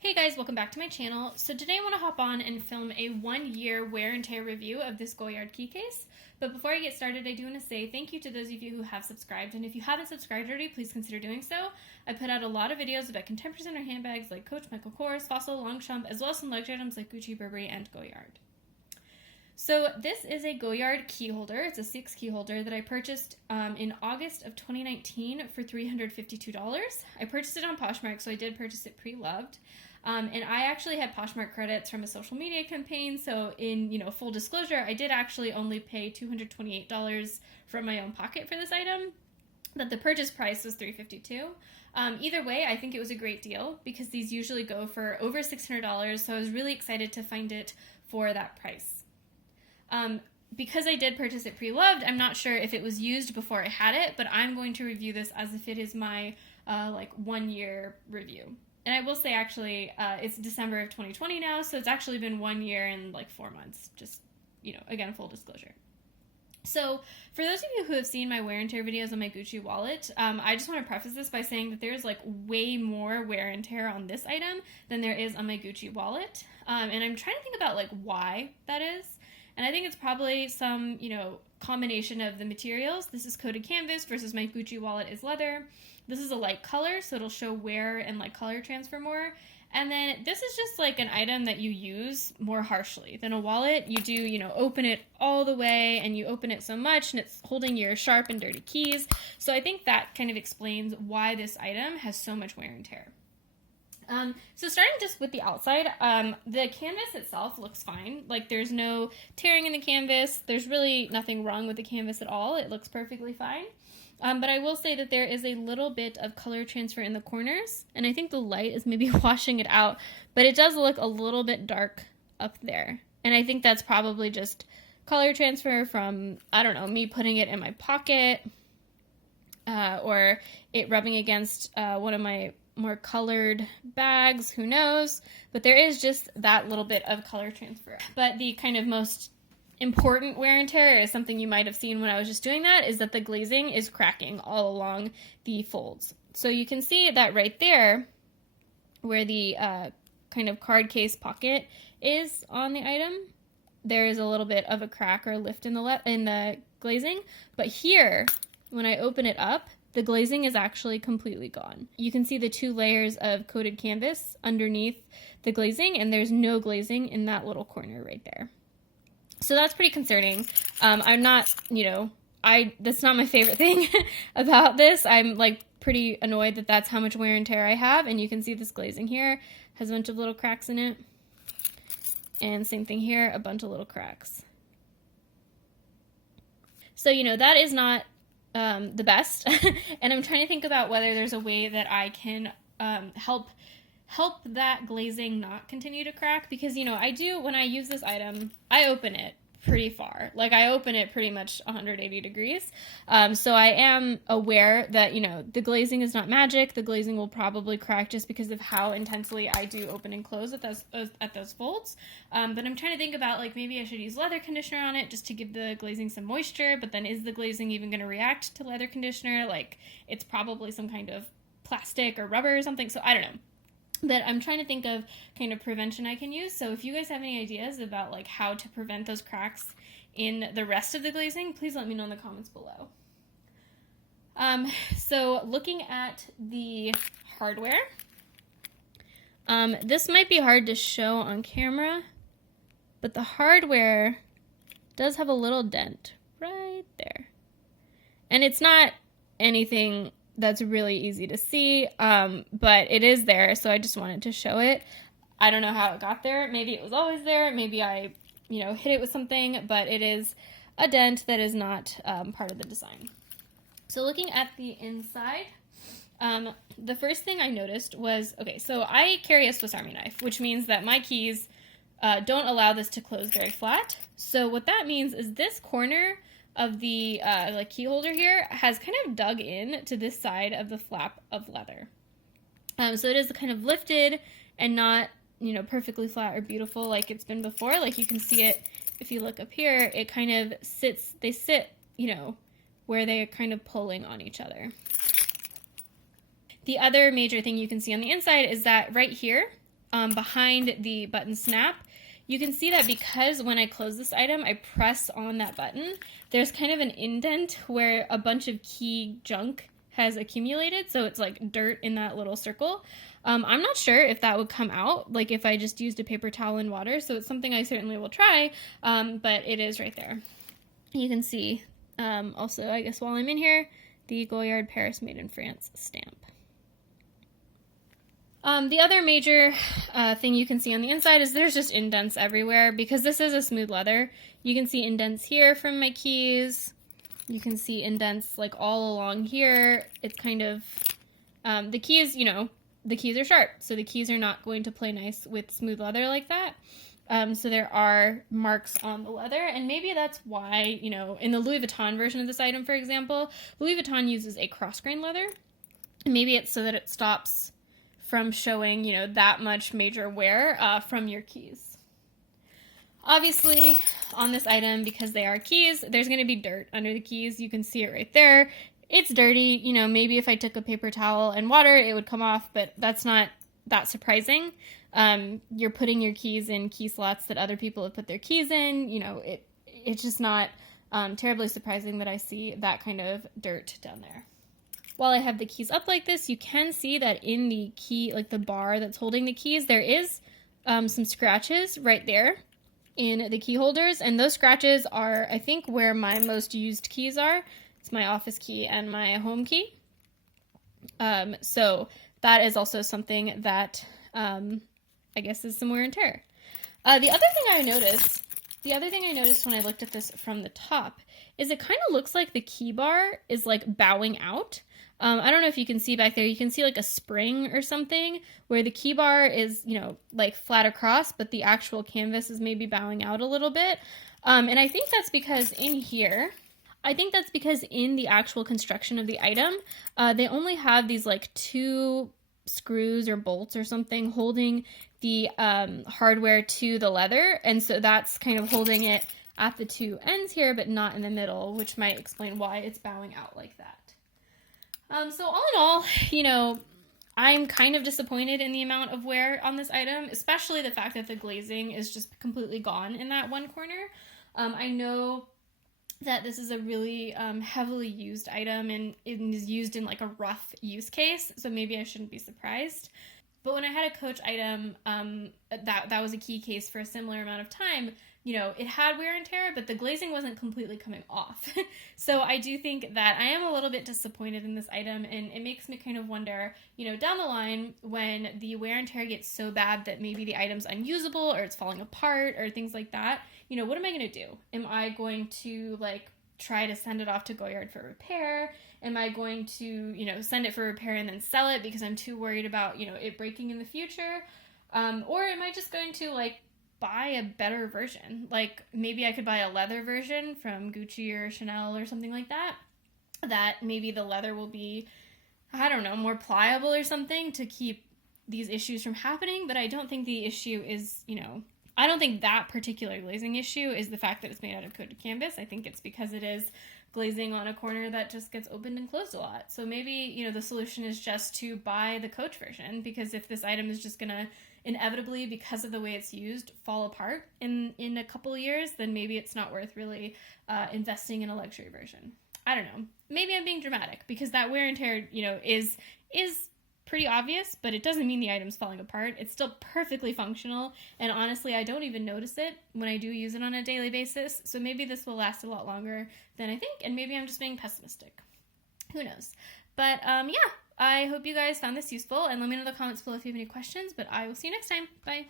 Hey guys, welcome back to my channel. So today I want to hop on and film a 1-year wear and tear review of this Goyard key case. But before I get started, I do want to say thank you to those of you who have subscribed, and if you haven't subscribed already, please consider doing so. I put out a lot of videos about contemporary designer handbags like Coach, Michael Kors, Fossil, Longchamp, as well as some luxury items like Gucci, Burberry, and Goyard. So this is a Goyard key holder. It's a 6 key holder that I purchased in August of 2019 for $352. I purchased it on Poshmark, so I did purchase it pre-loved. And I actually had Poshmark credits from a social media campaign, so in full disclosure, I did actually only pay $228 from my own pocket for this item, but the purchase price was $352. Either way, I think it was a great deal because these usually go for over $600, so I was really excited to find it for that price. Because I did purchase it pre-loved, I'm not sure if it was used before I had it, but I'm going to review this as if it is my 1-year review. And I will say, actually, it's December of 2020 now, so it's actually been 1 year and 4 months, just, again, full disclosure. So, for those of you who have seen my wear and tear videos on my Gucci wallet, I just want to preface this by saying that there's, way more wear and tear on this item than there is on my Gucci wallet. And I'm trying to think about, why that is. And I think it's probably some, combination of the materials. This is coated canvas versus my Gucci wallet is leather. This is a light color, so it'll show wear and color transfer more. And then this is just an item that you use more harshly than a wallet. You do, open it all the way and you open it so much and it's holding your sharp and dirty keys. So I think that kind of explains why this item has so much wear and tear. So starting just with the outside, the canvas itself looks fine. There's no tearing in the canvas. There's really nothing wrong with the canvas at all. It looks perfectly fine. But I will say that there is a little bit of color transfer in the corners, and I think the light is maybe washing it out, but it does look a little bit dark up there. And I think that's probably just color transfer from, I don't know, me putting it in my pocket, or it rubbing against one of my more colored bags, who knows, but there is just that little bit of color transfer. But the kind of most important wear and tear is something you might have seen when I was just doing that, is that the glazing is cracking all along the folds. So you can see that right there, where the kind of card case pocket is on the item, there is a little bit of a crack or lift in the glazing, but here, when I open it up, the glazing is actually completely gone. You can see the 2 layers of coated canvas underneath the glazing, and there's no glazing in that little corner right there. So that's pretty concerning. I'm not, that's not my favorite thing about this. I'm pretty annoyed that that's how much wear and tear I have, and you can see this glazing here has a bunch of little cracks in it. And same thing here, a bunch of little cracks. So, that is not the best, and I'm trying to think about whether there's a way that I can help that glazing not continue to crack, because I do, when I use this item, I open it pretty far. I open it pretty much 180 degrees. So I am aware that, the glazing is not magic. The glazing will probably crack just because of how intensely I do open and close at those folds. But I'm trying to think about, maybe I should use leather conditioner on it just to give the glazing some moisture, but then is the glazing even going to react to leather conditioner? It's probably some kind of plastic or rubber or something, so I don't know. But I'm trying to think of kind of prevention I can use. So if you guys have any ideas about how to prevent those cracks in the rest of the glazing, please let me know in the comments below. So looking at the hardware, this might be hard to show on camera, but the hardware does have a little dent right there. And it's not anything that's really easy to see, but it is there, so I just wanted to show it. I don't know how it got there. Maybe it was always there. Maybe I, hit it with something, but it is a dent that is not part of the design. So looking at the inside, the first thing I noticed was, okay, so I carry a Swiss Army knife, which means that my keys don't allow this to close very flat. So what that means is this corner of the key holder here has kind of dug in to this side of the flap of leather. So it is kind of lifted and not, perfectly flat or beautiful like it's been before. You can see it if you look up here, it kind of sits, they sit, where they're kind of pulling on each other. The other major thing you can see on the inside is that right here, behind the button snap, you can see that because when I close this item, I press on that button, there's kind of an indent where a bunch of key junk has accumulated, so it's like dirt in that little circle. I'm not sure if that would come out, like if I just used a paper towel and water, so it's something I certainly will try, but it is right there. You can see, also, I guess while I'm in here, the Goyard Paris Made in France stamp. The other major thing you can see on the inside is there's just indents everywhere because this is a smooth leather. You can see indents here from my keys. You can see indents like all along here. It's kind of, the keys, you know, the keys are sharp, so the keys are not going to play nice with smooth leather like that. So there are marks on the leather, and maybe that's why, you know, in the Louis Vuitton version of this item, for example, Louis Vuitton uses a cross-grain leather. And maybe it's so that it stops from showing, you know, that much major wear from your keys. Obviously, on this item, because they are keys, there's going to be dirt under the keys. You can see it right there. It's dirty. You know, maybe if I took a paper towel and water, it would come off, but that's not that surprising. You're putting your keys in key slots that other people have put their keys in. You know, it's just not terribly surprising that I see that kind of dirt down there. While I have the keys up like this, you can see that in the key, like the bar that's holding the keys, there is some scratches right there in the key holders. And those scratches are, I think, where my most used keys are. It's my office key and my home key. So that is also something that I guess is some wear and tear. The other thing I noticed when I looked at this from the top is it kind of looks like the key bar is like bowing out. I don't know if you can see back there, you can see like a spring or something where the key bar is, you know, like flat across, but the actual canvas is maybe bowing out a little bit. And I think that's because in the actual construction of the item, they only have these like 2 screws or bolts or something holding the hardware to the leather. And so that's kind of holding it at the 2 ends here, but not in the middle, which might explain why it's bowing out like that. So all in all, you know, I'm kind of disappointed in the amount of wear on this item, especially the fact that the glazing is just completely gone in that one corner. I know that this is a really heavily used item and it is used in like a rough use case, so maybe I shouldn't be surprised. But when I had a Coach item that was a key case for a similar amount of time, you know, it had wear and tear, but the glazing wasn't completely coming off. So I do think that I am a little bit disappointed in this item, and it makes me kind of wonder, you know, down the line when the wear and tear gets so bad that maybe the item's unusable or it's falling apart or things like that, you know, what am I going to do? Am I going to like try to send it off to Goyard for repair? Am I going to, you know, send it for repair and then sell it because I'm too worried about, you know, it breaking in the future? Or am I just going to like buy a better version? Like maybe I could buy a leather version from Gucci or Chanel or something like that, that maybe the leather will be, I don't know, more pliable or something to keep these issues from happening. But I don't think the issue is, you know, I don't think that particular glazing issue is the fact that it's made out of coated canvas. I think it's because it is glazing on a corner that just gets opened and closed a lot. So maybe, you know, the solution is just to buy the Coach version, because if this item is just gonna inevitably, because of the way it's used, fall apart in a couple of years, then maybe it's not worth really investing in a luxury version. I don't know. Maybe I'm being dramatic, because that wear and tear, you know, is pretty obvious, but it doesn't mean the item's falling apart. It's still perfectly functional, and honestly, I don't even notice it when I do use it on a daily basis, so maybe this will last a lot longer than I think, and maybe I'm just being pessimistic. Who knows? But, yeah, I hope you guys found this useful, and let me know in the comments below if you have any questions, but I will see you next time. Bye!